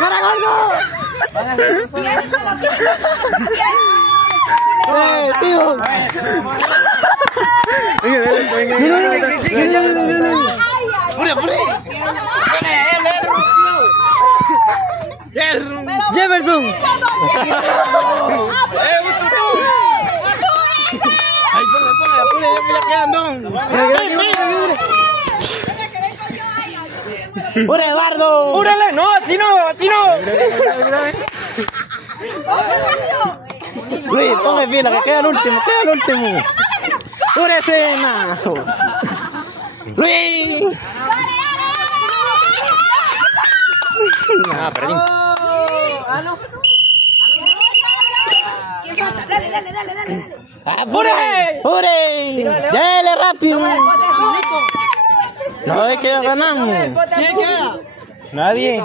¡Para gordo! Tío. Jefferson. Ay, ponle, ya quedando. ¡Ure, Eduardo! ¡Úrale! ¡No, así no! Luis, ponme pila, que queda el último, ¡Ure, cena! ¡Luis! Ah, perdí. Dale. ¡Apure! ¡Ure! ¡Dale rápido! No, es que ya ganamos. Nadie.